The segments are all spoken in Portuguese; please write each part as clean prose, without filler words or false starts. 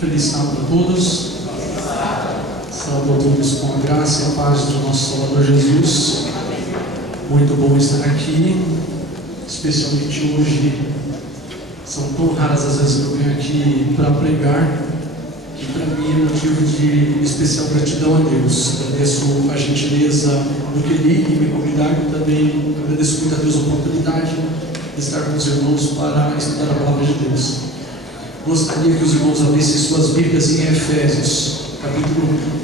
Feliz sábado a todos. Sábado a todos com a graça e a paz do nosso Salvador Jesus. Muito bom estar aqui, especialmente hoje. São tão raras as vezes que eu venho aqui para pregar, que para mim é motivo de especial gratidão a Deus. Agradeço a gentileza do que li e me convidaram. Também agradeço muito a Deus a oportunidade de estar com os irmãos para estudar a palavra de Deus. Gostaria que os irmãos abrissem suas Bíblias em Efésios, capítulo 1.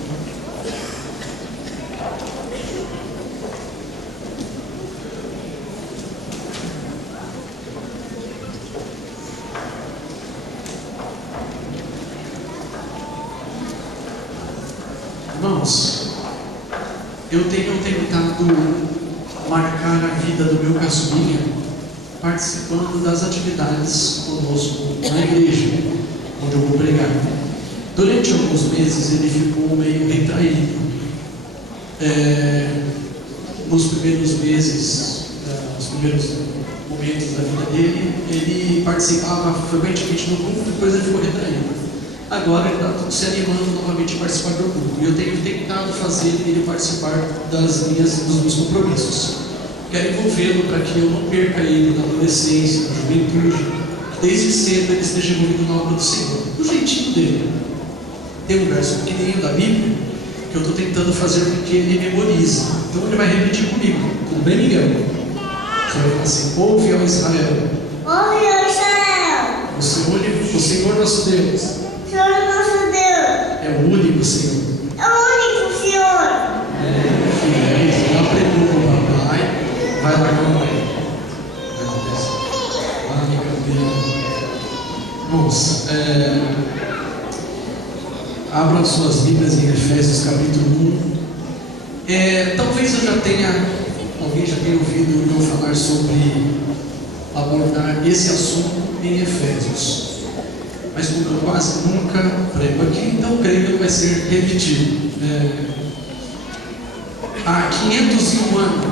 Irmãos, eu tenho tentado marcar a vida do meu caçulinha participando das atividades conosco na igreja, onde eu vou pregar. Durante alguns meses ele ficou meio retraído. Nos primeiros meses, nos primeiros momentos da vida dele, ele participava frequentemente do culto, depois ele ficou retraído. Agora ele está se animando novamente a participar do culto. E eu tenho tentado fazer ele participar dos meus compromissos. Quero envolvê-lo para que eu não perca ele na adolescência, na juventude, que desde cedo ele esteja envolvido na obra do Senhor, do jeitinho dele. Tem um verso pequenininho da Bíblia que eu estou tentando fazer com que ele memorize. Então ele vai repetir comigo. Tudo bem, Miguel? Você vai falar assim: ouve, ó Israel. Ouve, ó Israel. O Senhor nosso Deus. Senhor nosso Deus. É o único Senhor. É o único Senhor. Filho, já aprendeu com o papai. Vai lá com a mãe. Vai lá, irmãos, abram suas Bíblias em Efésios capítulo 1. Talvez alguém já tenha ouvido eu falar sobre abordar esse assunto em Efésios. Mas como eu quase nunca prego aqui, então creio que vai ser repetido. Há 501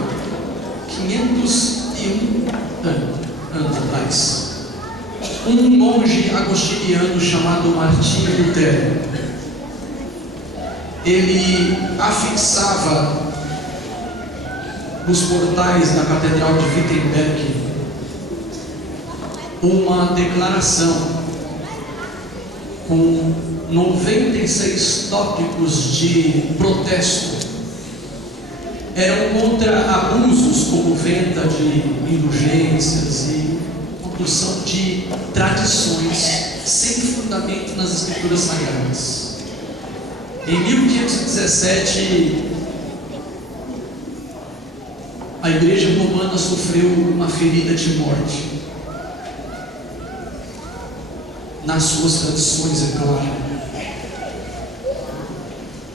anos atrás, um monge agostiniano chamado Martinho Lutero, ele afixava nos portais da Catedral de Wittenberg uma declaração com 96 tópicos de protesto. Eram contra abusos como venda de indulgências e construção de tradições sem fundamento nas escrituras sagradas. Em 1517, a igreja romana sofreu uma ferida de morte nas suas tradições, é claro.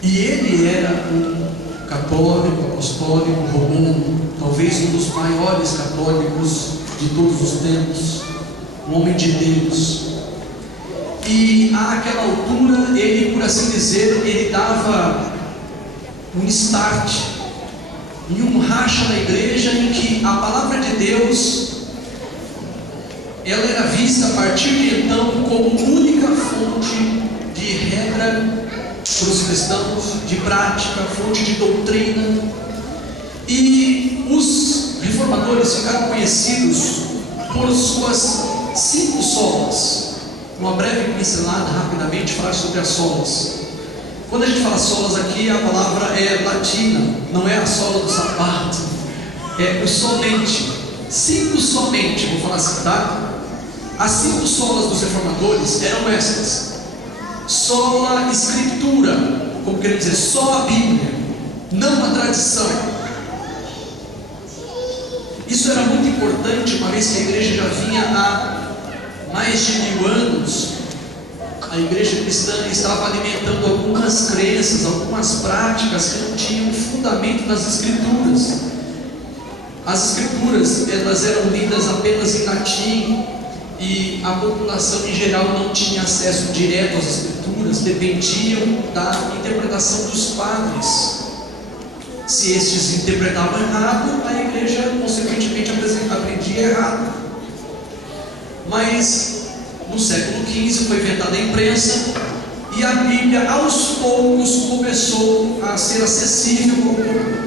E ele era um católico, apostólico, romano, talvez um dos maiores católicos de todos os tempos, um homem de Deus. E àquela altura, ele, por assim dizer, ele dava um start em um racha na igreja em que a palavra de Deus ela era vista a partir de então como única fonte de regra para os cristãos, de prática, fonte de doutrina. E os reformadores ficaram conhecidos por suas 5 solas. Uma breve pincelada rapidamente falar sobre as solas. Quando a gente fala solas aqui, a palavra é latina, não é a sola do sapato, é o somente. 5 somente, vou falar assim, tá? As 5 solas dos reformadores eram estas: sola escritura, como quer dizer, só a Bíblia, não a tradição. Isso era muito importante, uma vez que a igreja já vinha há mais de 1000 anos. A igreja cristã estava alimentando algumas crenças, algumas práticas que não tinham fundamento nas escrituras. As escrituras, elas eram lidas apenas em latim, e a população em geral não tinha acesso direto às escrituras, dependiam da interpretação dos padres. Se estes interpretavam errado, a igreja consequentemente aprendia errado. Mas no século XV foi inventada a imprensa, e a Bíblia aos poucos começou a ser acessível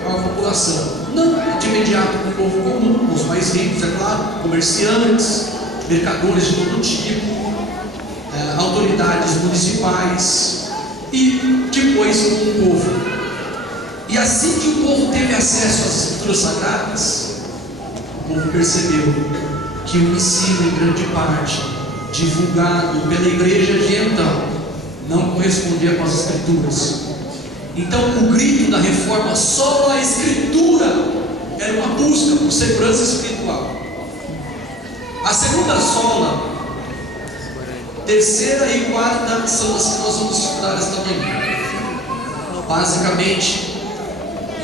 à população. Não de imediato com o povo comum, os mais ricos, é claro, comerciantes, mercadores de todo tipo, autoridades municipais, e depois com o povo. E assim que o povo teve acesso às escrituras sagradas, o povo percebeu que o ensino, em grande parte, divulgado pela igreja de então, não correspondia com as escrituras. Então o grito da reforma, só a escritura, era uma busca por segurança espiritual. A segunda sola, terceira e quarta, são as que nós vamos estudar esta manhã. Basicamente,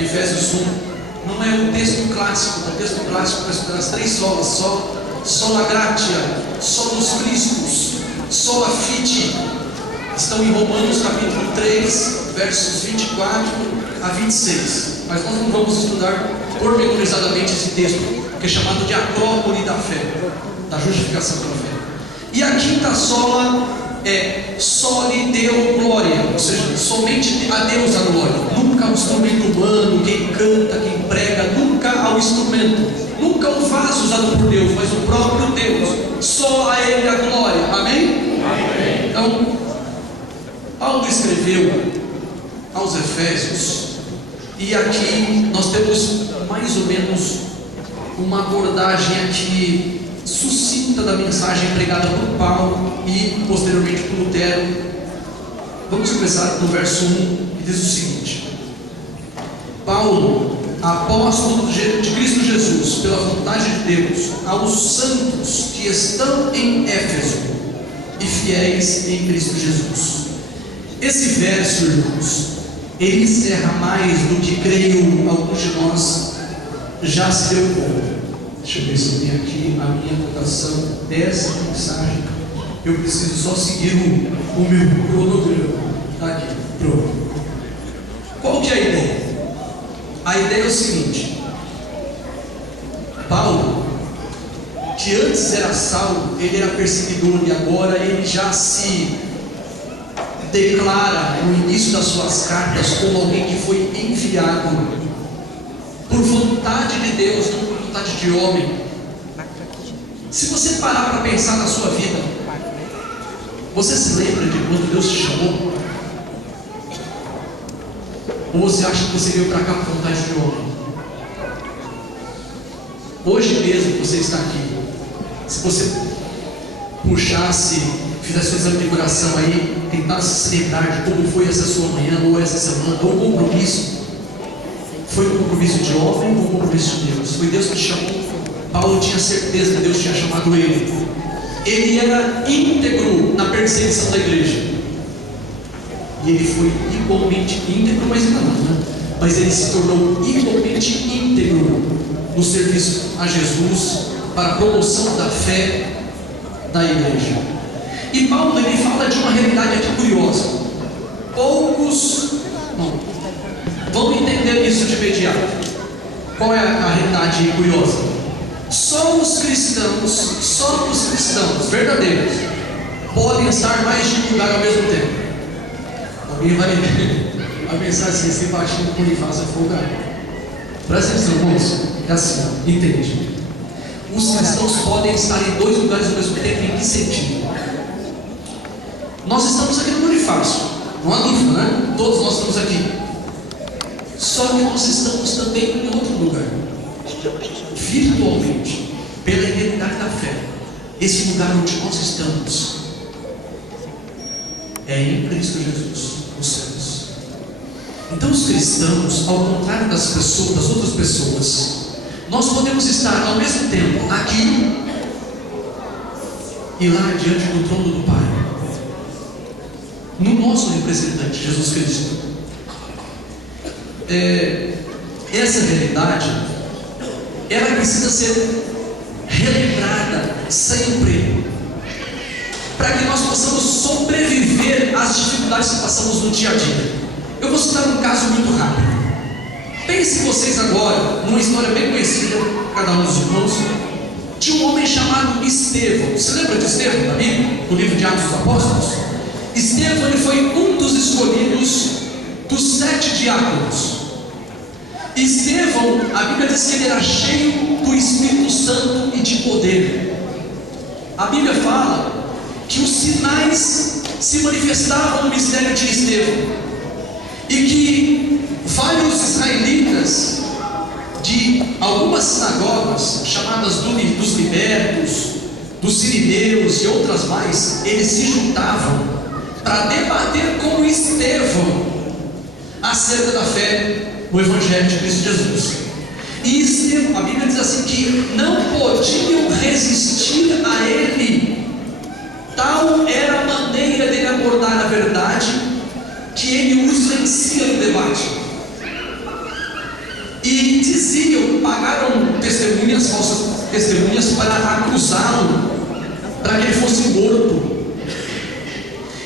Efésios 1 não é um texto clássico. O texto clássico para estudar as três solas: sola gratia, solos Christus, sola fide. Estão em Romanos capítulo 3, versos 24 a 26. Mas nós não vamos estudar pormenorizadamente esse texto, que é chamado de acrópole da fé, da justificação pela fé. E a quinta sola é soli Deo glória, ou seja, somente a Deus a glória, nunca ao instrumento humano, quem canta, quem prega, nunca ao instrumento, nunca o vaso usado por Deus, mas o próprio Deus, só a Ele a glória. Amém? Amém. Então, Paulo escreveu aos Efésios, e aqui nós temos mais ou menos uma abordagem aqui sucinta da mensagem pregada por Paulo e posteriormente por Lutero. Vamos começar no verso 1, que diz o seguinte: Paulo, apóstolo de Cristo Jesus, pela vontade de Deus, aos santos que estão em Éfeso e fiéis em Cristo Jesus. Esse verso, irmãos, ele encerra mais do que creio alguns de nós já se deu conta. Deixa eu ver se eu tenho aqui a minha anotação dessa mensagem. Eu preciso só seguir o meu cronograma. Está aqui, pronto. Qual que é a ideia? A ideia é o seguinte: Paulo, que antes era Saulo, ele era perseguidor, e agora ele já se declara no início das suas cartas como alguém que foi enviado por vontade de Deus, não por vontade de homem. Se você parar para pensar na sua vida, você se lembra de quando Deus te chamou? Ou você acha que você veio para cá por vontade de homem? Hoje mesmo você está aqui. Se você puxasse, fizesse um exame de coração aí, tentasse se lembrar de como foi essa sua manhã, ou essa semana, ou um compromisso, foi um compromisso de homem ou um compromisso de Deus? Foi Deus que te chamou? Paulo tinha certeza que Deus tinha chamado ele. Ele era íntegro na perseguição da igreja, e ele foi igualmente íntegro, mas ainda não, né? Mas ele se tornou igualmente íntegro no serviço a Jesus para a promoção da fé da igreja. E Paulo, ele fala de uma realidade aqui curiosa. Poucos vão entender isso de imediato. Qual é a realidade curiosa? Só os cristãos verdadeiros podem estar mais de um lugar ao mesmo tempo. Alguém vai pensar assim: esse baixinho com Bonifácio é folgado. Presta atenção, irmãos. É assim, entende? Os cristãos podem estar em dois lugares ao mesmo tempo. Em que sentido? Nós estamos aqui no Bonifácio, não há dúvida, né? Todos nós estamos aqui. Só que nós estamos também em outro lugar, virtualmente, pela eternidade da fé. Esse lugar onde nós estamos é em Cristo Jesus, nos céus. Então os cristãos, ao contrário das pessoas, das outras pessoas, nós podemos estar ao mesmo tempo aqui e lá diante do trono do Pai, no nosso representante, Jesus Cristo. Essa realidade, ela precisa ser relembrada sempre, para que nós possamos sobreviver às dificuldades que passamos no dia a dia. Eu vou citar um caso muito rápido. Pense vocês agora numa história bem conhecida, cada um dos irmãos, de um homem chamado Estevão. Você lembra de Estevão, da Bíblia, do livro de Atos dos Apóstolos? Estevão, ele foi um diáconos. Estevão, a Bíblia diz que ele era cheio do Espírito Santo e de poder. A Bíblia fala que os sinais se manifestavam no ministério de Estevão, e que vários israelitas de algumas sinagogas, chamadas dos libertos, dos sirineus e outras mais, eles se juntavam para debater com Estevão acerca da fé no Evangelho de Cristo Jesus. E Estevão, a Bíblia diz assim, que não podiam resistir a ele. Tal era a maneira dele abordar a verdade, que ele os vencia no debate. E diziam, pagaram testemunhas, falsas testemunhas, para acusá-lo, para que ele fosse morto.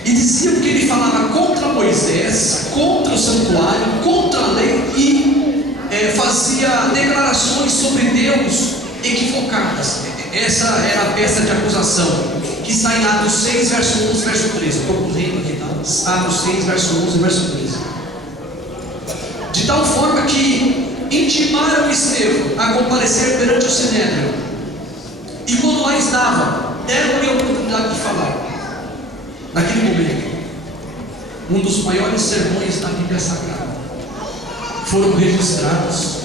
E diziam que ele falava contra Moisés, contra o santuário, contra a lei, e fazia declarações sobre Deus equivocadas. Essa era a peça de acusação, que está em Atos 6, verso 11, verso 13. Estou correndo aqui, tá? Atos 6, verso 11, verso 13. De tal forma que intimaram Estevão a comparecer perante o Sinédrio, e quando lá estava, deram-lhe a oportunidade de falar. Naquele momento, um dos maiores sermões da Bíblia Sagrada foram registrados.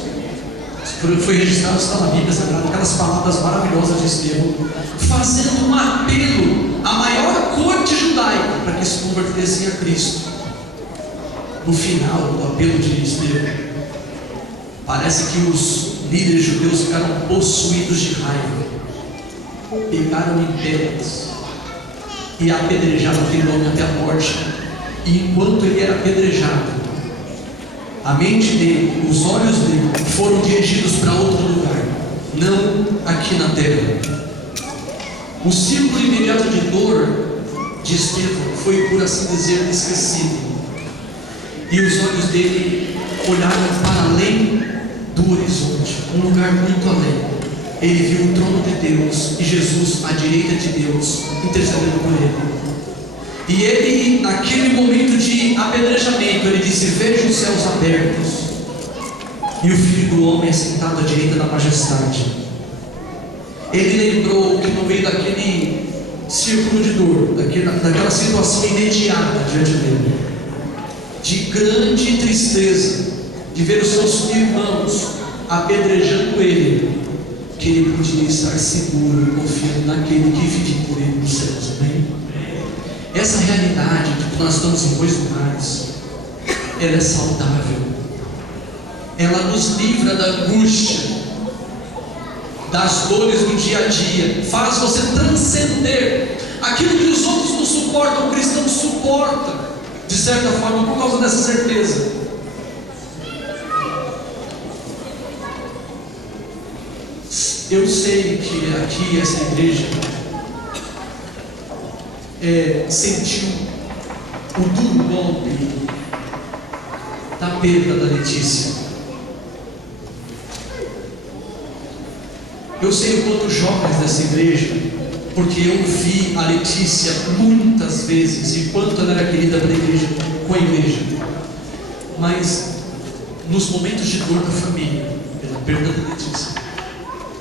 Foi registrado, está na Bíblia Sagrada, aquelas palavras maravilhosas de Estevão, fazendo um apelo à maior corte judaica para que se convertessem a Cristo. No final do apelo de Estevão, parece que os líderes judeus ficaram possuídos de raiva, pegaram em pedras e apedrejaram aquele homem até a morte. E enquanto ele era apedrejado, a mente dele, os olhos dele foram dirigidos para outro lugar, não aqui na terra. O círculo imediato de dor de Estevão foi, por assim dizer, esquecido, e os olhos dele olharam para além do horizonte, um lugar muito além. Ele viu o trono de Deus e Jesus à direita de Deus, intercedendo por ele. E ele, naquele momento de apedrejamento, ele disse: veja os céus abertos e o Filho do Homem assentado à direita da majestade. Ele lembrou que no meio daquele círculo de dor, daquela situação imediata diante dele, de grande tristeza, de ver os seus irmãos apedrejando ele, que ele podia estar seguro e confiando naquele que vive por ele nos céus. Amém? Essa realidade de que nós estamos em dois lugares, ela é saudável. Ela nos livra da angústia, das dores do dia a dia, faz você transcender aquilo que os outros não suportam. O cristão suporta, de certa forma, por causa dessa certeza. Eu sei que aqui essa igreja sentiu o duro golpe da perda da Letícia. Eu sei o quanto jovens dessa igreja, porque eu vi a Letícia muitas vezes, e quanto ela era querida pela igreja, com a igreja, mas nos momentos de dor da família, pela perda da Letícia,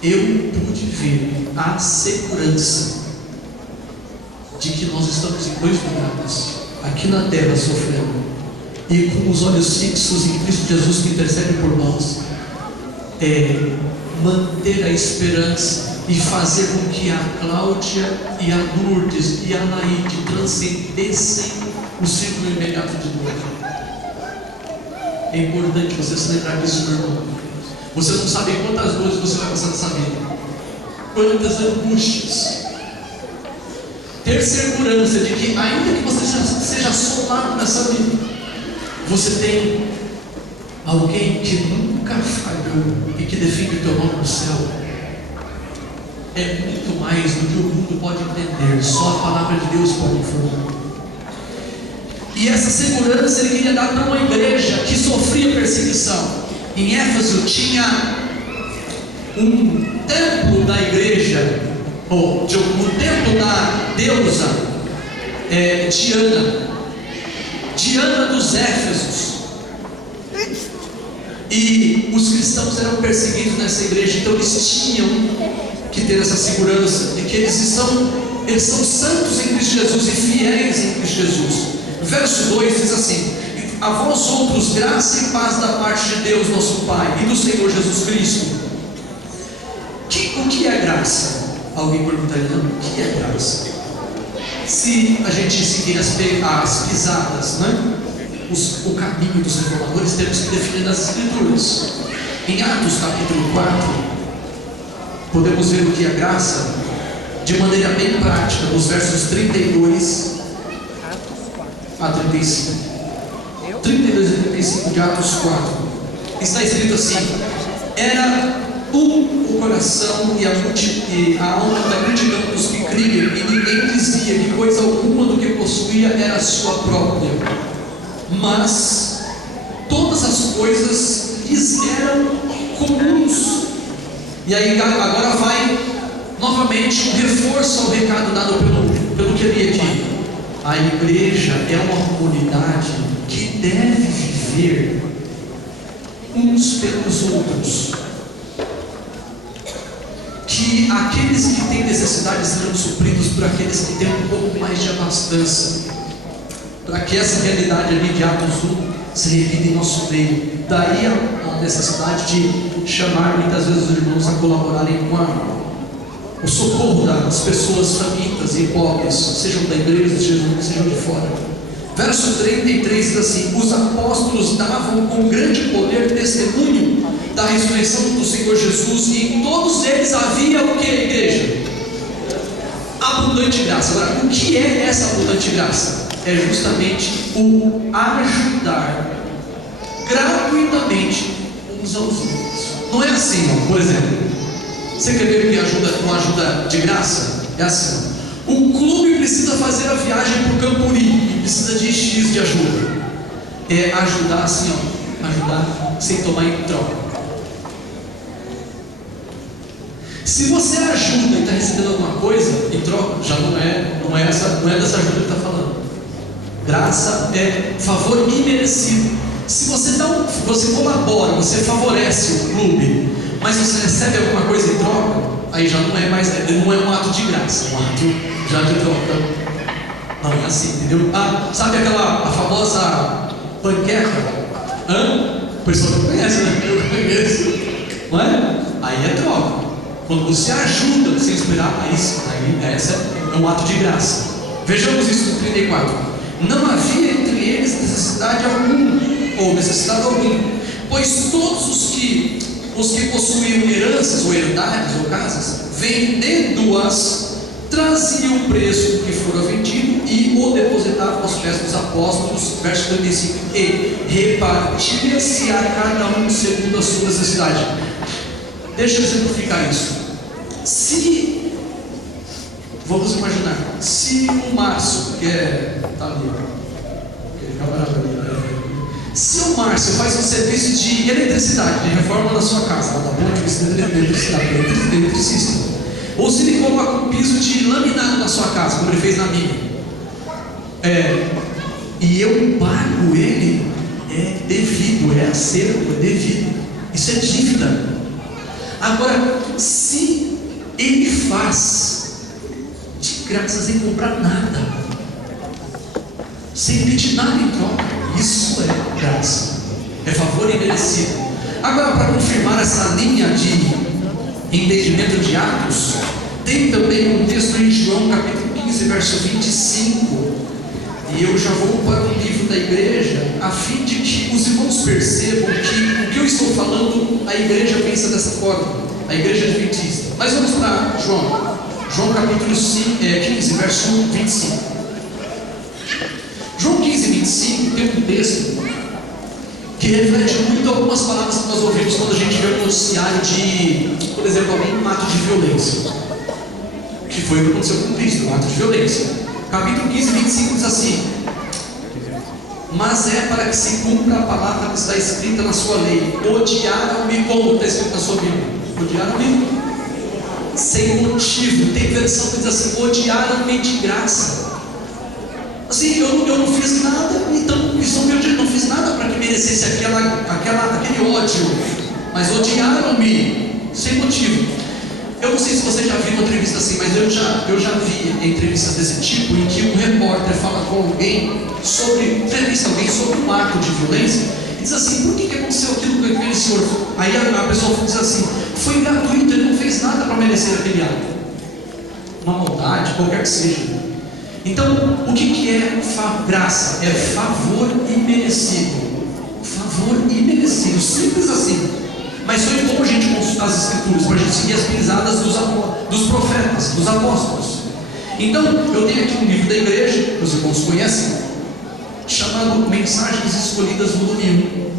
eu pude ver a segurança de que nós estamos em dois lugares, aqui na terra sofrendo, e com os olhos fixos em Cristo Jesus que intercede por nós, manter a esperança e fazer com que a Cláudia e a Lourdes e a Naide transcendessem o círculo imediato de dor. É importante você se lembrar disso, meu irmão. Você não sabe quantas dores você vai passar nessa vida, quantas angústias. Ter segurança de que, ainda que você seja soldado nessa vida, você tem alguém que nunca falhou e que defende o teu nome no céu, é muito mais do que o mundo pode entender. Só a palavra de Deus pode informar. E essa segurança ele queria dar para uma igreja que sofria perseguição. Em Éfeso tinha um templo da igreja, o templo da deusa Diana dos Éfesos. E os cristãos eram perseguidos nessa igreja, então eles tinham que ter essa segurança de que eles são santos em Cristo Jesus e fiéis em Cristo Jesus. Verso 2 diz assim: a vós outros, graça e paz da parte de Deus nosso Pai e do Senhor Jesus Cristo. O que é graça? Alguém perguntaria, não, o que é graça? Se a gente seguir as pisadas, né? O caminho dos reformadores, temos que definir nas Escrituras. Em Atos capítulo 4, podemos ver o que é graça de maneira bem prática, nos versos 32 a 35. 32 e 35 de Atos 4. Está escrito assim: era o coração e a alma da multidão dos que criam, e ninguém dizia que coisa alguma do que possuía era sua própria, mas todas as coisas lhes eram comuns. E aí agora vai novamente um reforço ao recado dado pelo que eu li aqui. A igreja é uma comunidade que deve viver uns pelos outros, que aqueles que têm necessidade serão supridos por aqueles que têm um pouco mais de abastança, para que essa realidade ali de Atos 1 se repita em nosso meio. Daí a necessidade de chamar muitas vezes os irmãos a colaborarem com o socorro das pessoas famintas e pobres, sejam da igreja, sejam de fora. Verso 33 diz assim: os apóstolos davam com grande poder testemunho da ressurreição do Senhor Jesus, e em todos eles havia o que, igreja? Abundante graça. Agora, o que é essa abundante graça? É justamente o ajudar gratuitamente uns aos outros. Não é assim, não. Por exemplo, você quer ver que ajuda com ajuda de graça? É assim: o clube precisa fazer a viagem para o Campuri e precisa de X de ajuda. É ajudar assim, ó, ajudar sem tomar em troca. Se você ajuda e está recebendo alguma coisa em troca, já não é dessa ajuda que está falando. Graça é favor imerecido. Se você colabora, você favorece o clube, mas você recebe alguma coisa em troca, aí já não é um ato de graça, é um ato já de troca. Não é assim, entendeu? Sabe a famosa panqueca? O pessoal não conhece, né? Eu conheço. Não é? Aí é troca. Quando você ajuda sem esperar, essa é um ato de graça. Vejamos isso no 34. Não havia entre eles necessidade alguma, pois todos os que possuíam heranças ou herdades ou casas, vendendo-as, traziam o preço que fora vendido e o depositavam aos pés dos apóstolos. Verso 35. E repartia-se a cada um segundo a sua necessidade. Deixa eu exemplificar isso. Vamos imaginar, se o Márcio, que está ali, aquele camarada ali, se o Márcio faz um serviço de eletricidade, de reforma na sua casa, tá bom? De eletricidade, eletricista, ou se ele coloca um piso de laminado na sua casa, como ele fez na minha, e eu pago ele, é devido, é acerto, é devido, isso é dívida. Agora, se ele faz de graça sem comprar nada, sem pedir nada em troca, isso é graça, é favor imerecido. Agora, para confirmar essa linha de entendimento de Atos, tem também um texto em João capítulo 15, verso 25, e eu já vou para o livro da igreja, a fim de que os irmãos percebam que o que eu estou falando, a igreja pensa dessa forma, a igreja adventista. Mas vamos para João capítulo 15, verso 25. João 15, 25 tem um texto que reflete muito algumas palavras que nós ouvimos quando a gente vê um noticiário de, por exemplo, algum ato de violência, que foi o que aconteceu com Cristo, um ato de violência. Capítulo 15, 25 diz assim: mas é para que se cumpra a palavra que está escrita na sua lei, odiaram-me, como está escrito na sua Bíblia, odiaram-me sem motivo. Tem versão que diz assim: odiaram-me de graça. Assim, eu não fiz nada, então isso não fiz nada para que merecesse mas odiaram-me sem motivo. Eu não sei se você já viu uma entrevista assim, mas eu já vi entrevistas desse tipo, em que um repórter fala com alguém entrevista alguém sobre um ato de violência, e diz assim: por que aconteceu aquilo com aquele senhor? Aí a pessoa diz assim: foi gratuito, ele não fez nada para merecer aquele ato. Uma maldade, qualquer que seja. Então, o que é graça? É favor imerecido. Favor imerecido, simples assim. Mas foi bom a gente consultar as Escrituras, para a gente seguir as pisadas dos profetas, dos apóstolos. Então, eu tenho aqui um livro da igreja, que os irmãos conhecem, chamado Mensagens Escolhidas no Domingo.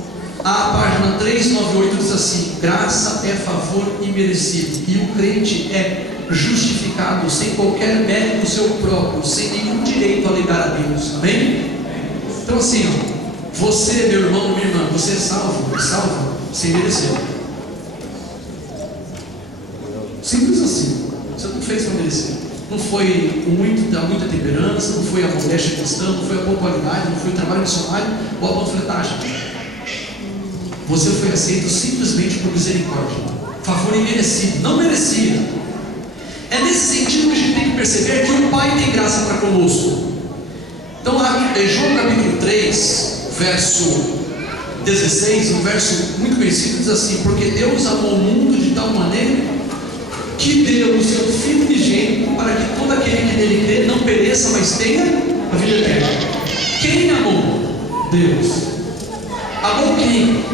A página 398 diz assim: graça é favor imerecido, e o crente é justificado sem qualquer mérito seu próprio, sem nenhum direito a ligar a Deus. Amém? Então assim, você, meu irmão, minha irmã, você é salvo sem merecer. Simples assim. Você não fez para merecer. Não foi muita temperança, não foi a modéstia cristã, não foi a pontualidade, não foi o trabalho missionário ou a panfletagem. Você foi aceito simplesmente por misericórdia. Favor imerecido, não merecia. É nesse sentido que a gente tem que perceber que o Pai tem graça para conosco. Então, em João capítulo 3, verso 16, um verso muito conhecido, diz assim: porque Deus amou o mundo de tal maneira que deu o seu Filho unigênito, para que todo aquele que nele crê não pereça, mas tenha a vida eterna. Quem amou? Deus. Amou quem?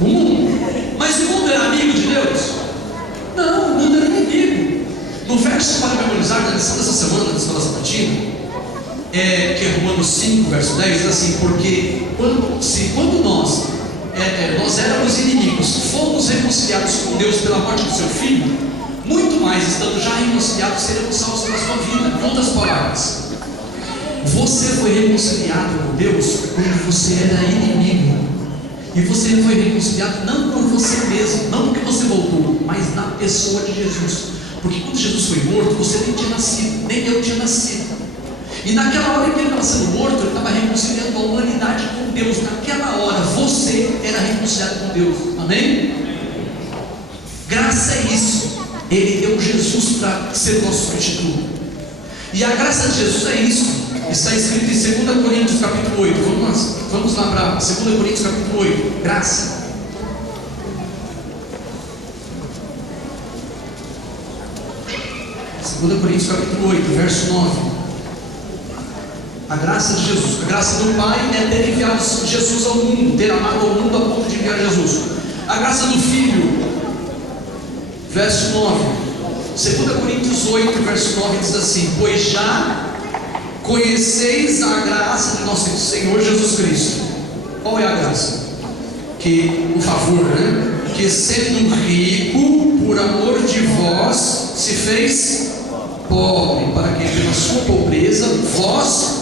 O mundo. Mas o mundo era amigo de Deus? Não, o mundo era inimigo. No verso para memorizar da lição dessa semana da Escola Sabatina, que é Romanos 5, verso 10, diz assim: porque quando nós éramos inimigos, fomos reconciliados com Deus pela morte do seu Filho, muito mais, estando já reconciliados, seremos salvos pela sua vida. Em outras palavras, você foi reconciliado com Deus quando você era inimigo, e você foi reconciliado não por você mesmo, não porque você voltou, mas na pessoa de Jesus. Porque quando Jesus foi morto, você nem tinha nascido, nem eu tinha nascido. E naquela hora que ele estava sendo morto, ele estava reconciliando a humanidade com Deus. Naquela hora, você era reconciliado com Deus. Amém? Graça é isso. Ele deu Jesus para ser nosso substituto. E a graça de Jesus é isso. Está escrito em 2 Coríntios capítulo 8. Vamos lá para 2 Coríntios capítulo 8. Graça. 2 Coríntios capítulo 8, verso 9. A graça de Jesus, a graça do Pai é ter enviado Jesus ao mundo, ter amado ao mundo a ponto de enviar Jesus. A graça do Filho, verso 9. 2 Coríntios 8, verso 9 diz assim: pois já conheceis a graça de nosso Senhor Jesus Cristo. Qual é a graça? Que o favor, que sendo rico por amor de vós se fez pobre, para que pela sua pobreza vós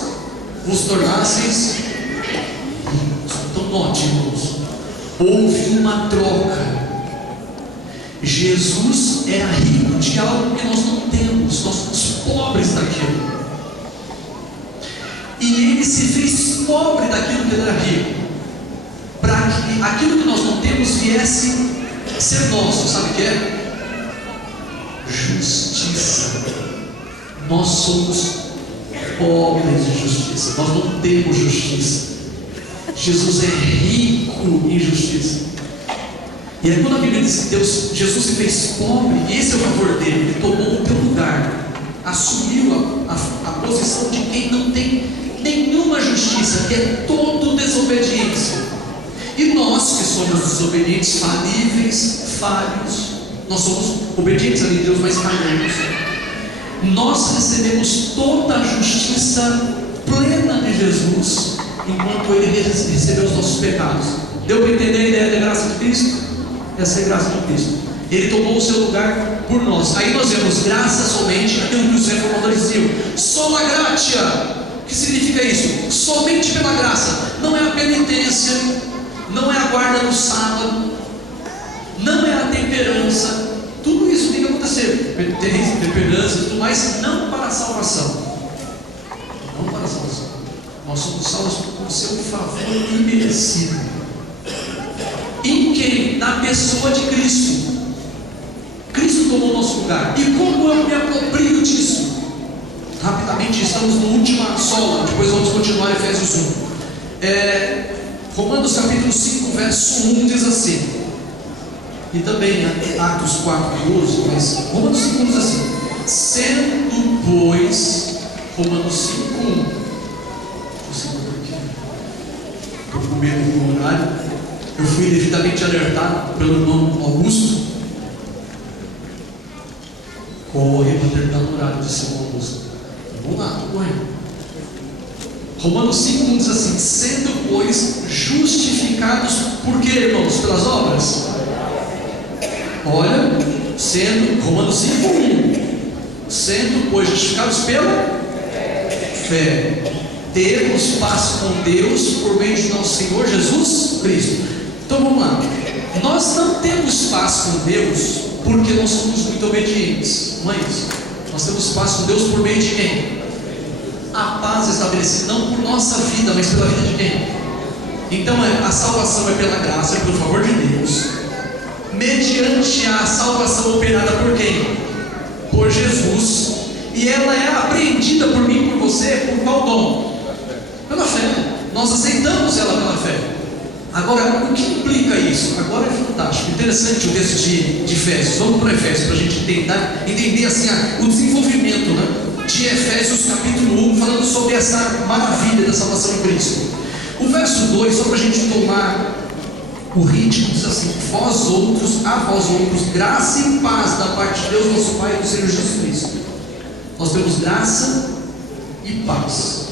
vos tornasseis ricos. Então note, irmãos, houve uma troca. Jesus era rico de algo que nós não temos, nós somos pobres daquilo, e ele se fez pobre daquilo que ele era rico, para que aquilo que nós não temos viesse ser nosso. Sabe o que é? Justiça. Nós somos pobres de justiça, nós não temos justiça. Jesus é rico em justiça. E aí quando a Bíblia diz que Jesus se fez pobre, esse é o favor dele. Ele tomou o teu lugar, assumiu a posição de quem não tem nenhuma justiça, que é todo desobediência. E nós que somos desobedientes, falíveis, falhos, nós somos obedientes a Deus, mas falhamos. Nós recebemos toda a justiça plena de Jesus, enquanto Ele recebeu os nossos pecados. Deu para entender a ideia da graça de Cristo? Essa é a graça de Cristo. Ele tomou o seu lugar por nós. Aí nós vemos graça somente, aquilo que os reformadores diziam, sola gratia. O que significa isso? Somente pela graça. Não é a penitência, não é a guarda no sábado, não é a temperança. Tudo isso tem que acontecer, temperança e tudo mais, não para a salvação. Não para a salvação. Nós somos salvos por seu favor imerecido. Em quem? Na pessoa de Cristo. Cristo tomou nosso lugar. E como eu me aproprio disso? Rapidamente, estamos na última sola, depois vamos continuar Efésios 1. Romanos capítulo 5, verso 1 diz assim, e também Atos 4, 12, mas Romanos 5 diz assim: sendo, pois, Romanos 5, 1. Estou com medo do horário. Eu fui devidamente alertado pelo irmão Augusto. Corre para terminar o horário, disse o irmão Augusto. Vamos lá, estou correndo. Romanos 5 diz assim: sendo, pois, justificados por quê, irmãos? Pelas obras? Olha, sendo, Romanos 5, 1. Sendo, pois, justificados pela fé, temos paz com Deus por meio de nosso Senhor Jesus Cristo. Então vamos lá. Nós não temos paz com Deus porque nós somos muito obedientes, não é isso? Nós temos paz com Deus por meio de quem? A paz estabelecida não por nossa vida, mas pela vida de quem? Então a salvação é pela graça, é pelo favor de Deus, mediante a salvação operada por quem? Por Jesus. E ela é apreendida por mim, por você, por qual dom? Pela fé. Nós aceitamos ela pela fé. Agora, o que implica isso? Agora é fantástico, interessante o texto de Efésios. Vamos para Efésios para a gente tentar entender assim, o desenvolvimento, né, de Efésios capítulo 1, falando sobre essa maravilha da salvação em Cristo. O verso 2, só para a gente tomar o ritmo, diz assim: a vós outros, graça e paz da parte de Deus, nosso Pai e do Senhor Jesus Cristo. Nós temos graça e paz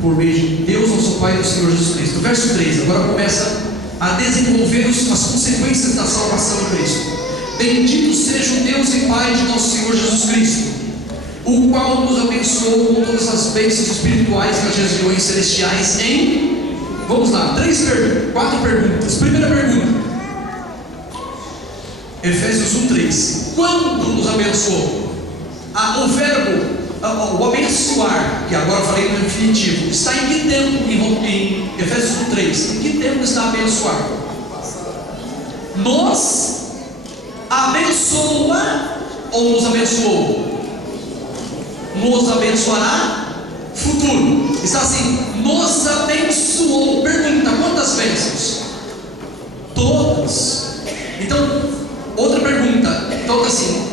por meio de Deus, nosso Pai e do Senhor Jesus Cristo. O verso 3 agora começa a desenvolver as consequências da salvação em Cristo. Bendito seja o Deus e Pai de nosso Senhor Jesus Cristo, o qual nos abençoou com todas as bênçãos espirituais nas regiões celestiais em... Vamos lá, 4 perguntas. Primeira pergunta, Efésios 1:3. Quando nos abençoou? O verbo, o abençoar, que agora falei no infinitivo, está em que tempo em Efésios 1:3? Em que tempo está abençoar? Nos abençoa ou nos abençoou? Nos abençoará futuro. Está assim, nos abençoou. Pergunta, quantas bênçãos? Todas. Então, outra pergunta, toca assim: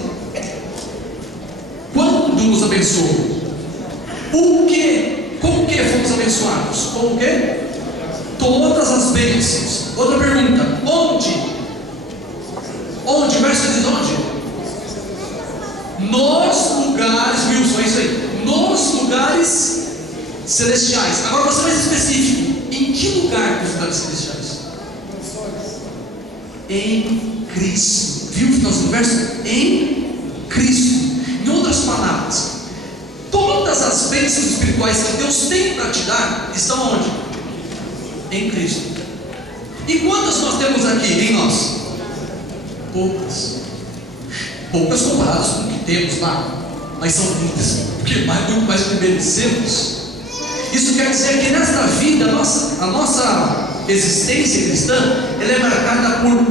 quando nos abençoou? O que? Com o que fomos abençoados? Com o que? Todas as bênçãos. Outra pergunta, onde? Onde? O verso diz onde? Nos lugares, Wilson, é isso aí. Nos lugares celestiais. Agora você mais específico: em que lugar dos lugares celestiais? Em Cristo. Viu o finalzinho do verso? Em Cristo. Em outras palavras, todas as bênçãos espirituais que Deus tem para te dar estão onde? Em Cristo. E quantas nós temos aqui em nós? Poucas. Poucas comparadas com o que temos lá, mas são muitas, porque muito mais do que merecemos. Isso quer dizer que nesta vida, a nossa existência cristã, ela é marcada por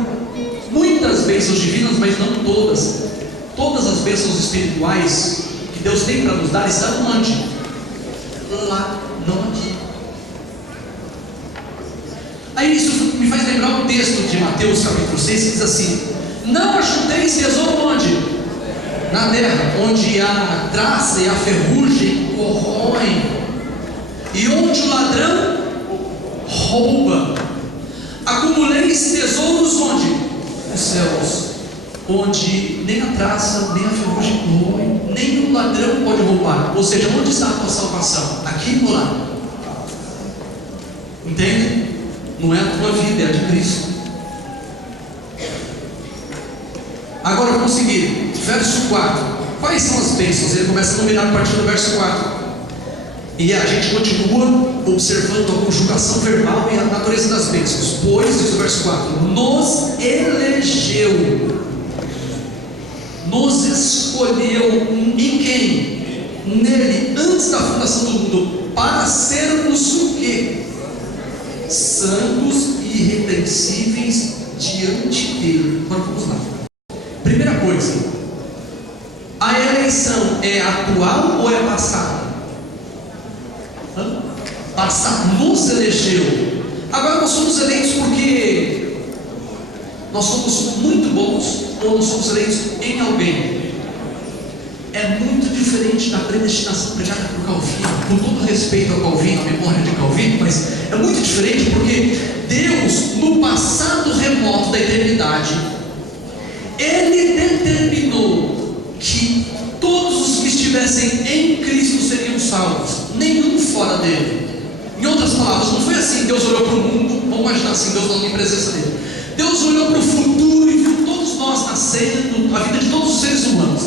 muitas bênçãos divinas, mas não todas. Todas as bênçãos espirituais que Deus tem para nos dar estão onde? Lá, não aqui. Aí isso me faz lembrar um texto de Mateus capítulo 6 que diz assim: não ajunteis tesouro onde? Na terra, onde a traça e a ferrugem corroem, e onde o ladrão rouba. Acumuleis tesouros onde? Nos céus, onde nem a traça, nem a ferrugem corroem, nem o ladrão pode roubar. Ou seja, onde está a tua salvação? Aqui ou lá? Entende? Não é a tua vida, é a de Cristo. Agora vamos seguir, verso 4. Quais são as bênçãos? Ele começa a nominar a partir do verso 4. E a gente continua observando a conjugação verbal e a natureza das bênçãos. Pois, diz o verso 4, nos elegeu, nos escolheu em quem? Nele, antes da fundação do mundo, para sermos o quê? Santos e irrepreensíveis diante dele. Agora vamos lá. Primeira coisa, a eleição é atual ou é passada? Passado, nos elegeu. Agora nós somos eleitos porque nós somos muito bons ou nós somos eleitos em alguém? É muito diferente da predestinação pregada por Calvino. Com todo respeito a Calvino, a memória de Calvino, mas é muito diferente porque Deus, no passado remoto da eternidade, Ele determinou que todos os que estivessem em Cristo seriam salvos, nenhum fora dele. Em outras palavras, não foi assim: Deus olhou para o mundo, vamos imaginar assim, Deus não em presença dele. Deus olhou para o futuro e viu todos nós nascendo, a vida de todos os seres humanos.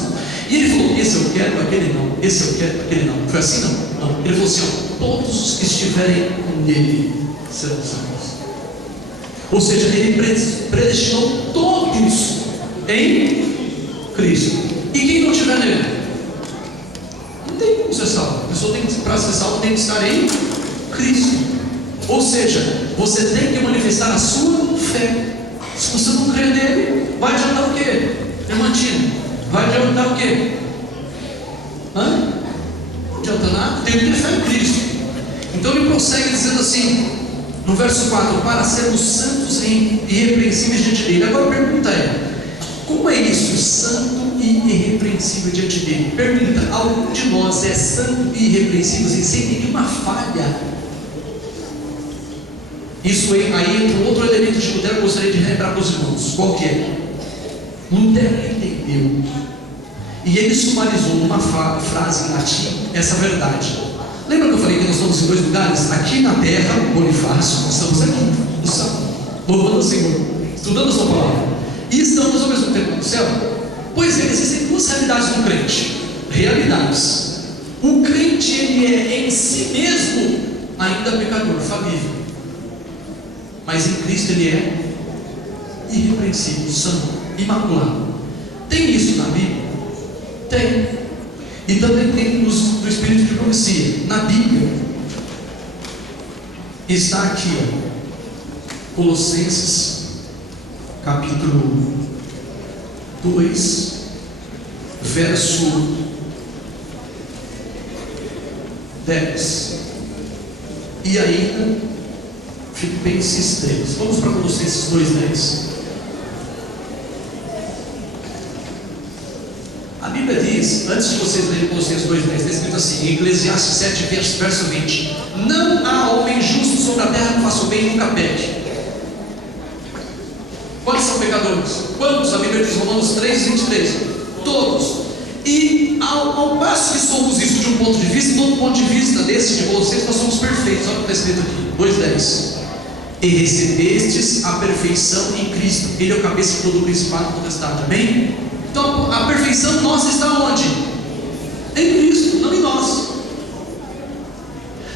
E Ele falou: esse eu quero, aquele não. Esse eu quero, aquele não. Foi assim? Não. Ele falou assim: ó, todos os que estiverem nele serão salvos. Ou seja, Ele predestinou todos em Cristo. E quem não estiver nele? Não tem como ser salvo. A pessoa para ser salvo tem que estar em Cristo. Ou seja, você tem que manifestar a sua fé. Se você não crer nele, vai adiantar o quê? Irmãozinho, vai adiantar o quê? Não adianta nada. Tem que ter fé em Cristo. Então ele prossegue dizendo assim, no verso 4: para sermos santos e irrepreensíveis diante dele. Agora a pergunta é: como é isso, santo e irrepreensível diante dele? Pergunta: algum de nós é santo e irrepreensível sem nenhuma falha? Isso aí entra um outro elemento de Lutero que eu gostaria de lembrar para os irmãos. Qual que é? Lutero entendeu e ele sumarizou numa frase em latim essa verdade. Lembra que eu falei que nós estamos em dois lugares? Aqui na terra, Bonifácio, nós estamos aqui no céu, louvando o Senhor, estudando a sua palavra, e estamos ao mesmo tempo no céu. Pois é, existem duas realidades no crente. Realidades: o crente, ele é em si mesmo ainda pecador, falível, mas em Cristo ele é irrepreensível, santo, imaculado. Tem isso na Bíblia? Tem. E também tem do Espírito de profecia. Na Bíblia está aqui, ó, Colossenses capítulo 2, verso 10. E ainda Filipenses 3. Vamos para Colossenses 2:10. A Bíblia diz, antes de vocês lerem Colossenses 2:10, está escrito assim, em Eclesiastes 7, verso 20: não há homem justo sobre a terra que faça o bem e nunca peque. Quantos são pecadores? Quantos? A Bíblia diz, Romanos 3:23. Todos. E ao passo que somos isso de um ponto de vista, do outro ponto de vista desse de Colossenses, nós somos perfeitos. Olha o que está escrito aqui, 2:10. E recebestes a perfeição em Cristo. Ele é o cabeça de todo o principado e potestade. Amém? Então a perfeição nossa está onde? Em Cristo, não em nós.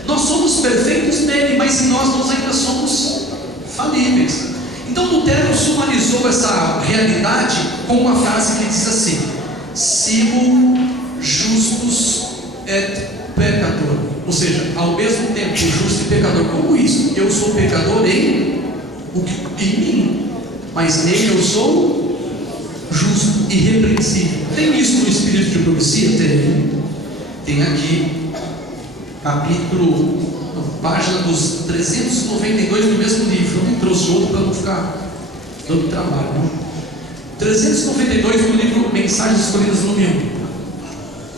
Nós somos perfeitos nele, mas em nós ainda somos falíveis. Então Lutero sumarizou essa realidade com uma frase que diz assim: sigo justus et pecador. Ou seja, ao mesmo tempo justo e pecador. Como isso? Eu sou pecador em mim, mas nele eu sou justo e irrepreensível. Tem isso no Espírito de profecia? Tem aqui, página dos 392 do mesmo livro. Eu nem trouxe outro para não ficar dando trabalho, né? 392 do livro Mensagens Escolhidas, volume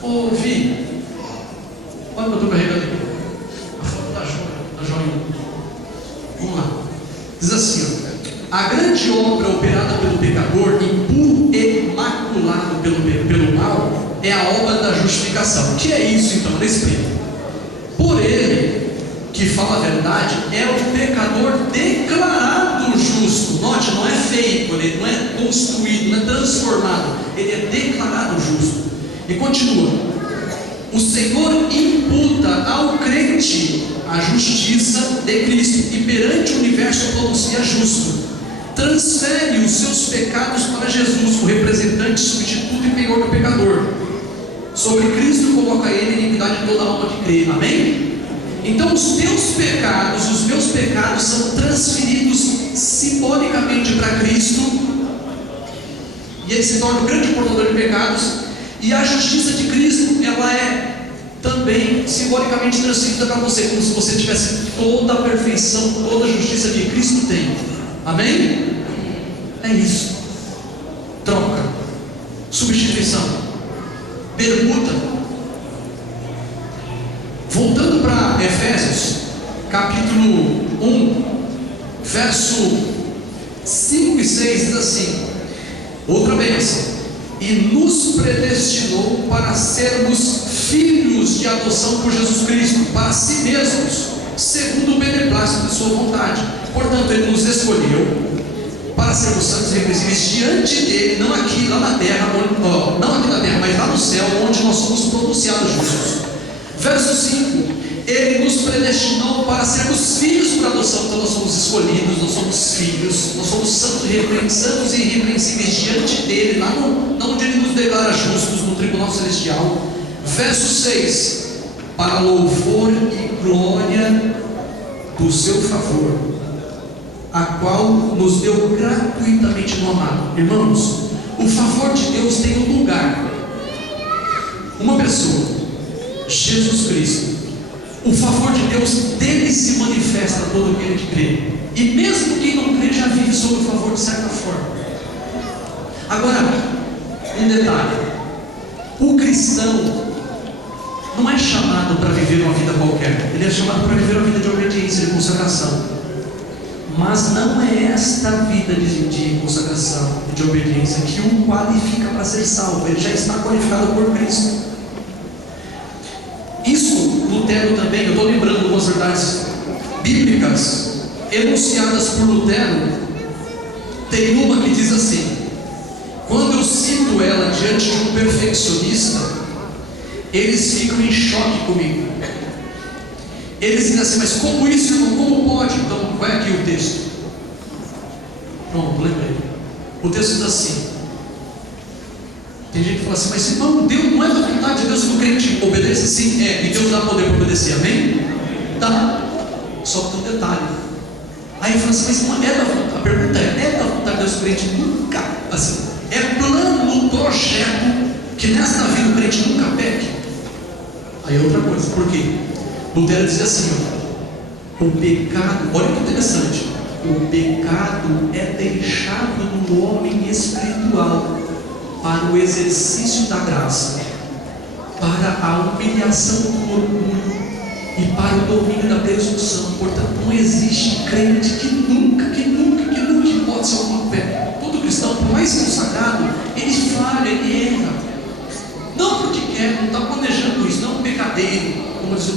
1. Ouvi. Olha o que eu estou carregando aqui. A foto da joia. Vamos lá. Diz assim, ó: a grande obra operada pelo pecador, impuro e maculado pelo mal, é a obra da justificação. O que é isso então? Ele explica. Por ele, que fala a verdade, é o pecador declarado justo. Note, não é feito, ele não é construído, não é transformado, ele é declarado justo. E continua: o Senhor imputa ao crente a justiça de Cristo, e perante o universo pronuncia justo. Transfere os seus pecados para Jesus, o representante, substituto e penhor do pecador. Sobre Cristo coloca ele a iniquidade de toda a alma que crê. Amém? Então os teus pecados, os meus pecados são transferidos simbolicamente para Cristo, e ele se torna o grande portador de pecados, e a justiça de Cristo, ela é também simbolicamente transferida para você, como se você tivesse toda a perfeição, toda a justiça que Cristo tem. Amém? É isso. Troca, substituição, permuta. Voltando para Efésios, capítulo 1, verso 5 e 6, diz assim: outra bênção, e nos predestinou para sermos filhos de adoção por Jesus Cristo, para si mesmos, segundo o beneplácito de sua vontade. Portanto, ele nos escolheu para sermos santos e irrepreensíveis diante dele, não aqui, lá na terra, não aqui na terra, mas lá no céu, onde nós somos pronunciados justos. Verso 5: ele nos predestinou para sermos filhos por adoção. Então nós somos escolhidos, nós somos filhos, nós somos santos e irrepreensíveis diante dele, lá onde ele nos declara justos, no tribunal celestial. Verso 6: para louvor e glória do seu favor, a qual nos deu gratuitamente no amado. Irmãos, o favor de Deus tem um lugar, uma pessoa, Jesus Cristo. O favor de Deus, dele se manifesta a todo aquele que crê, e mesmo quem não crê já vive sob o favor de certa forma. Agora, um detalhe: o cristão não é chamado para viver uma vida qualquer, ele é chamado para viver uma vida de obediência, de consagração. Mas não é esta vida de consagração e de obediência que o qualifica para ser salvo. Ele já está qualificado por Cristo. Isso, Lutero também, eu estou lembrando de algumas verdades bíblicas enunciadas por Lutero. Tem uma que diz assim: quando eu cito ela diante de um perfeccionista, eles ficam em choque comigo. Eles dizem assim: mas como isso, irmão? Como pode? Então, vai aqui o texto. Pronto, lembrei. O texto diz assim. Tem gente que fala assim: mas irmão, Deus, não é da vontade de Deus que o crente obedeça? Sim, é. E Deus dá poder para obedecer, amém? Dá. Só que tem um detalhe. Aí fala assim: mas não é da vontade. A pergunta é da vontade de Deus que o crente nunca, assim, é plano, projeto, que nesta vida o crente nunca peque? Aí é outra coisa. Por quê? Lutero diz assim: ó, o pecado, olha que interessante, o pecado é deixado no homem espiritual para o exercício da graça, para a humilhação do orgulho e para o domínio da presunção. Portanto, não existe crente que nunca pode ser alguma pé. Todo cristão, por mais consagrado, ele falha, ele erra. Não porque quer, não está planejando isso, não é um pecadeiro, como diz o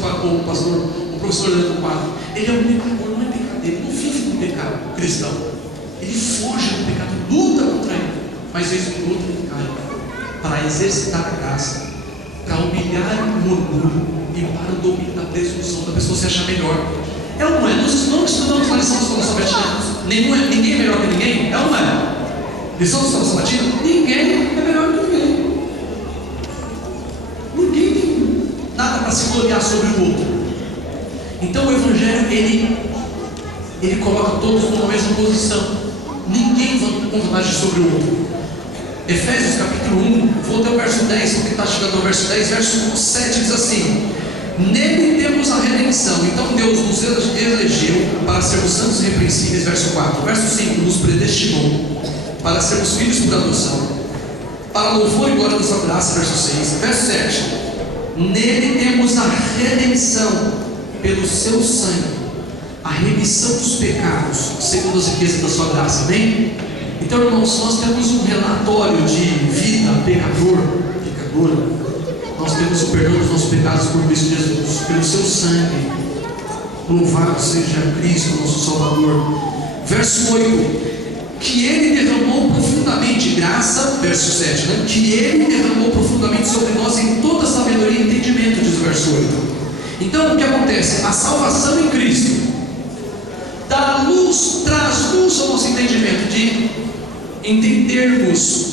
pastor, o professor Leandro Quadro. Ele é um pecador, não é pecadeiro, não vive no pecado cristão. Ele foge do pecado, luta contra ele, mas vezes por outra ele cai, para exercitar a graça, para humilhar o orgulho e para o domínio da presunção, da pessoa se achar melhor. É ou não é? Nós não estudamos na lição da escola sabatina. Ninguém é melhor que ninguém? É ou não é? Lição da escola sabatina? Ninguém é melhor que ninguém. Ninguém tem nada para se gloriar sobre o outro. Então o Evangelho, ele coloca todos numa mesma posição. Ninguém vai com vantagem sobre o outro. Efésios capítulo 1, vou até o verso 10, porque está chegando ao verso 10, verso 7 diz assim: nele temos a redenção. Então Deus nos elegeu para sermos santos e irrepreensíveis, verso 4. Verso 5, nos predestinou para sermos filhos por adoção, para louvor e glória da sua graça, verso 6. Verso 7, nele temos a redenção pelo seu sangue, a remissão dos pecados, segundo as riquezas da sua graça, amém? Então, irmãos, nós temos um relatório de vida pecadora. Nós temos o perdão dos nossos pecados por Cristo Jesus, pelo seu sangue. Louvado seja Cristo, nosso Salvador. Verso 8: que ele derramou profundamente graça, verso 7, né? Que ele derramou profundamente sobre nós em toda sabedoria e entendimento, diz o verso 8. Então, o que acontece? A salvação em Cristo dá luz, traz luz ao nosso entendimento, de entendermos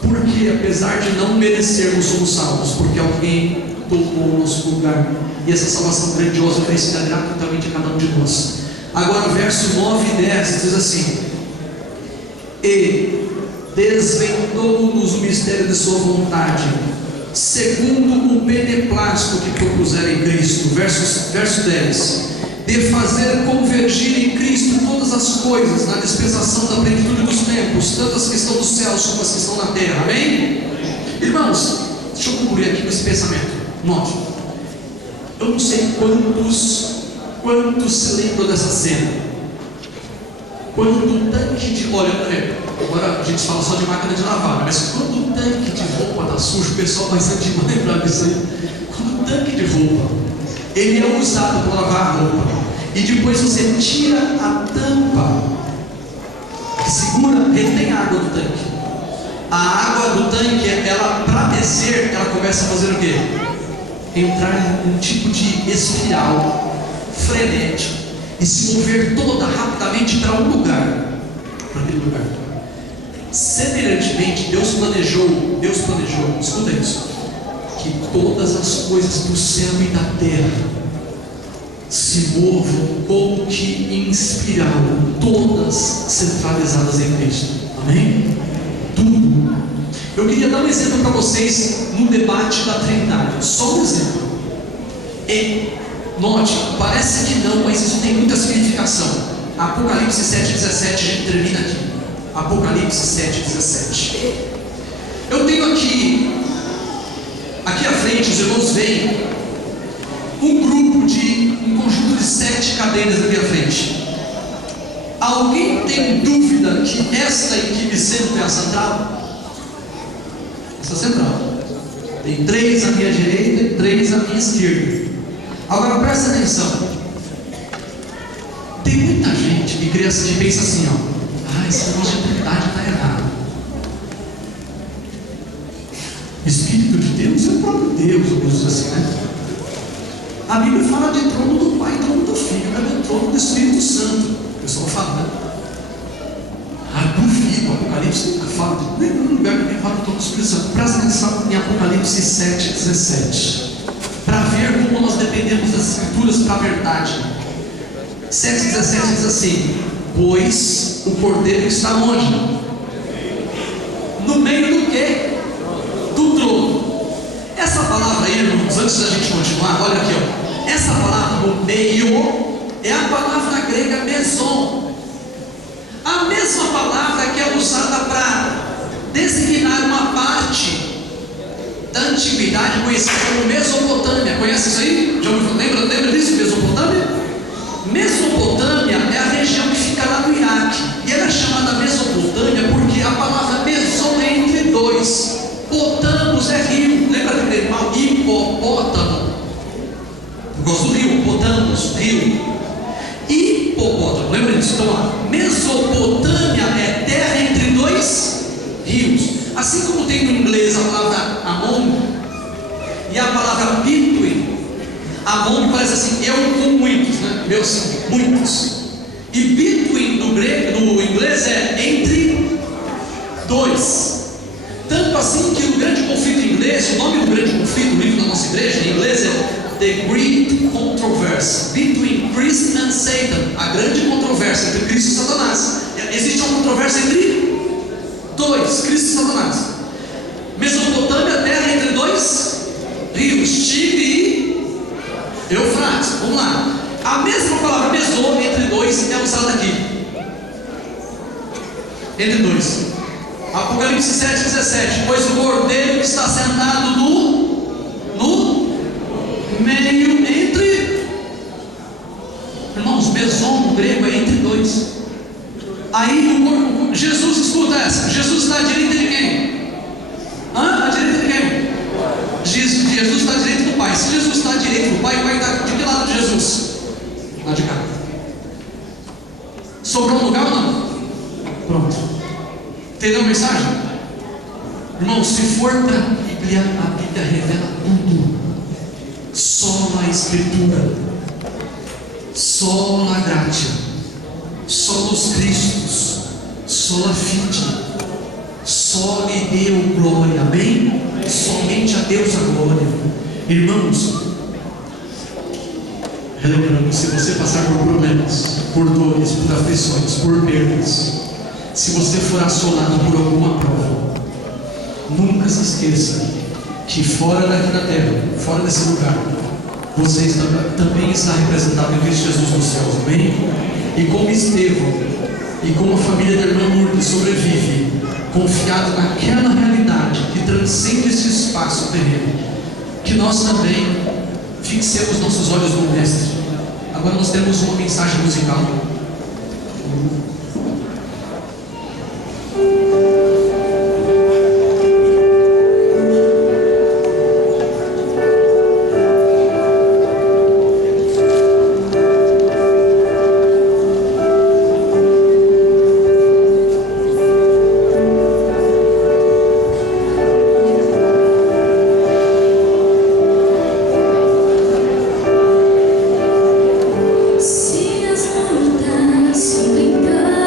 porque, apesar de não merecermos, somos salvos, porque alguém tomou o nosso lugar, e essa salvação grandiosa oferecida gratuitamente a cada um de nós. Agora o verso 9 e 10 diz assim: e desvendou-nos o mistério de sua vontade, segundo o beneplácito que propusera em Cristo. Verso 10: de fazer convergir em Cristo todas as coisas na dispensação da plenitude dos tempos, tanto as que estão nos céus como as que estão na terra. Amém? Irmãos, deixa eu concluir aqui com esse pensamento. Note, eu não sei quantos se lembram dessa cena, quando o tanque de, olha, agora a gente fala só de máquina de lavar, mas quando o tanque de roupa está sujo, o pessoal vai sempre lembrar disso aí. Quando o tanque de roupa, ele é usado para lavar a roupa, e depois você tira a tampa que segura, retém a água do tanque. A água do tanque, ela para descer, ela começa a fazer o quê? Entrar em um tipo de espiral frenético e se mover toda rapidamente para um lugar, para aquele lugar. Semelhantemente, Deus planejou, escuta isso, que todas as coisas do céu e da terra se movam como que em espiral, todas centralizadas em Cristo. Amém? Tudo. Eu queria dar um exemplo para vocês no debate da Trindade, só um exemplo. E note, parece que não, mas isso tem muita significação. Apocalipse 7,17, a gente termina aqui. Apocalipse 7,17. Eu tenho aqui à frente, os irmãos veem um conjunto de 7 cadeiras aqui à frente. Alguém tem dúvida que esta em que me sento é a central? Essa central. Tem 3 à minha direita e 3 à minha esquerda. Agora presta atenção. Tem muita gente que pensa assim, ó: esse negócio de Trindade está errado. Espírito de Deus é o próprio Deus, eu uso assim, né? A Bíblia fala de trono do Pai, trono do Filho, é o trono do Espírito Santo. O pessoal fala, né? Duvido, Apocalipse nunca fala de nenhum lugar que fala do trono do Espírito Santo. Presta atenção em Apocalipse 7,17, para ver como nós dependemos das Escrituras para a verdade. 7,17 diz assim: pois o Cordeiro está onde? No meio do quê? Do trono. Essa palavra aí, irmãos, antes da gente continuar, olha aqui, ó. Essa palavra no meio é a palavra grega meson. A mesma palavra que é usada para designar uma parte da antiguidade conhecida como Mesopotâmia. Conhece isso aí? Já lembra disso? Mesopotâmia? Mesopotâmia é a região que fica lá no Iraque, e ela é chamada Mesopotâmia porque a palavra meson é entre dois. Potamos é rio, lembra aquele animal hipopótamo? Eu gosto do rio, potamos, rio. Hipopótamo, lembra disso? Então, ó, Mesopotâmia é terra entre dois rios. Assim como tem no inglês a palavra Amon e a palavra Between. Amon parece assim, eu com muitos, né? Meu sim, muitos. E Between no inglês é entre dois. Tanto assim que o grande conflito inglês, o nome do grande conflito, o livro da nossa igreja em inglês é The Great Controversy Between Christ and Satan. A grande controvérsia entre Cristo e Satanás. Existe uma controvérsia entre dois, Cristo e Satanás. Mesopotâmia, terra entre dois rios, Tigre e Eufrates. Vamos lá. A mesma palavra meso entre dois é usada aqui. Entre dois. Apocalipse 7,17. Pois o Cordeiro está sentado no meio entre. Irmãos, meson no grego é entre dois. Aí Jesus, escuta essa. Jesus está à direita de quem? À direita de quem? Jesus está à direita do Pai. Se Jesus está à direita do Pai, o Pai está de que lado de Jesus? Lá de cá. Sobrou um lugar ou não? Pronto. Entendeu a mensagem? Irmão, se for para a Bíblia revela tudo. Só a Escritura, só a gratia, só os Cristos, só a fide, só lhe deu glória, amém? Somente a Deus a glória. Irmãos, relembrando, se você passar por problemas, por dores, por aflições, por perdas, se você for assolado por alguma prova, nunca se esqueça que fora daqui da terra, fora desse lugar, você também está representado em Cristo Jesus nos céus, amém? E como Estevão e como a família da irmã Lourdes sobrevive, confiado naquela realidade que transcende esse espaço terreno, que nós também fixemos nossos olhos no Mestre. Agora nós temos uma mensagem musical. Se as montanhas se brincam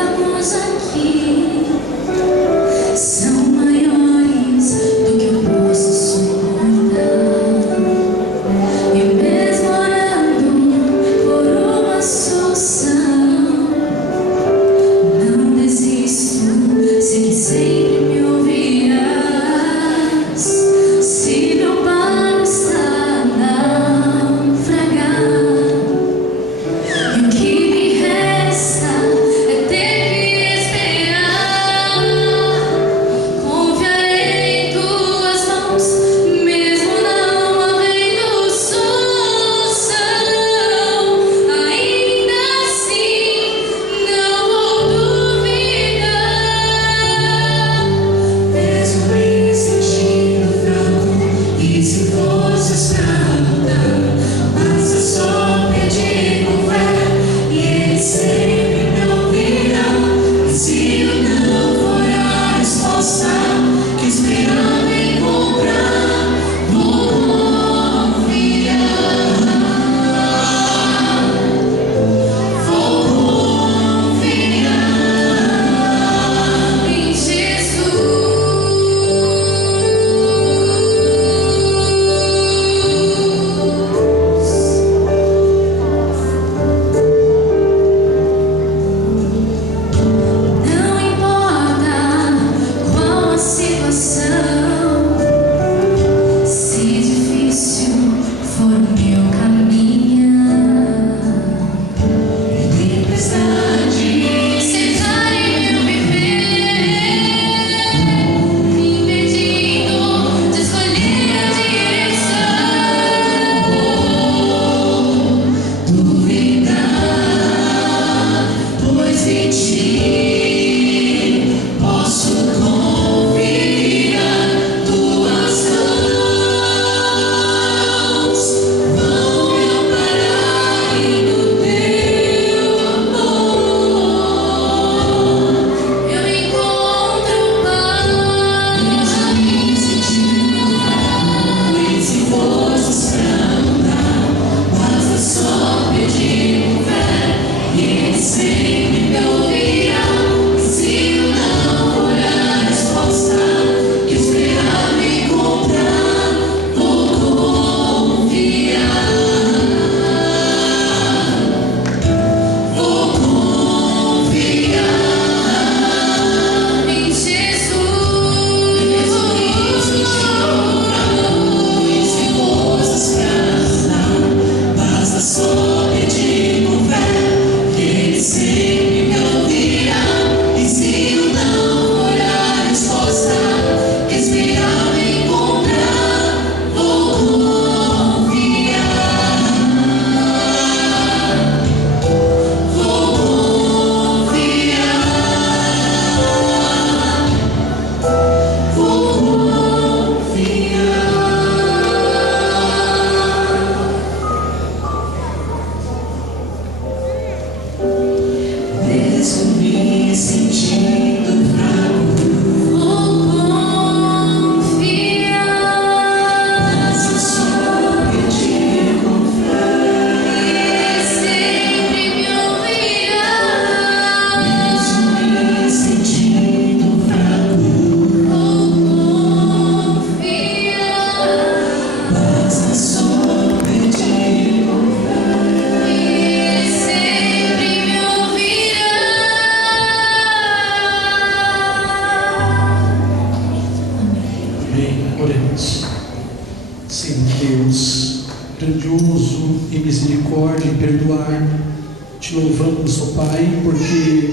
Te louvamos, ó Pai, porque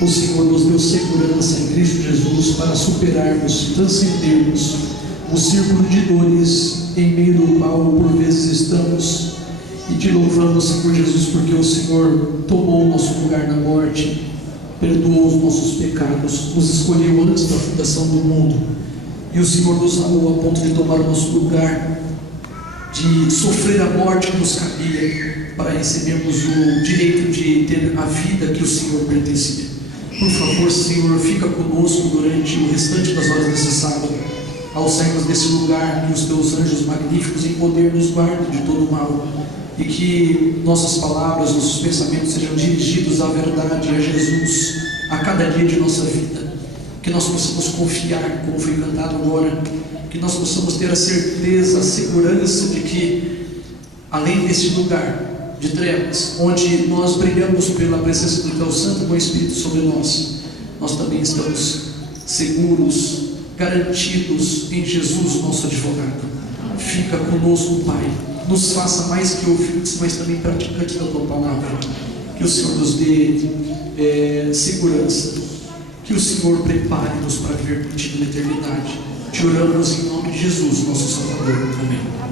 o Senhor nos deu segurança em Cristo Jesus para superarmos, transcendermos o círculo de dores em meio do qual por vezes estamos. E te louvamos, Senhor Jesus, porque o Senhor tomou o nosso lugar na morte, perdoou os nossos pecados, nos escolheu antes da fundação do mundo, e o Senhor nos amou a ponto de tomar o nosso lugar, de sofrer a morte que nos cabia, para recebermos o direito de ter a vida que o Senhor pertencia. Por favor, Senhor, fica conosco durante o restante das horas desse sábado. Ao sairmos desse lugar, que os teus anjos magníficos em poder nos guardem de todo o mal, e que nossas palavras, nossos pensamentos sejam dirigidos à verdade, a Jesus, a cada dia de nossa vida. Que nós possamos confiar, como foi cantado agora, que nós possamos ter a certeza, a segurança de que, além desse lugar de trevas, onde nós brilhamos pela presença do Teu Santo e Bom Espírito sobre nós, nós também estamos seguros, garantidos em Jesus, nosso advogado. Fica conosco, Pai. Nos faça mais que ouvintes, mas também praticantes da Tua palavra. Que o Senhor nos dê segurança. Que o Senhor prepare-nos para viver contigo na eternidade. Te oramos em nome de Jesus, nosso Salvador. Amém.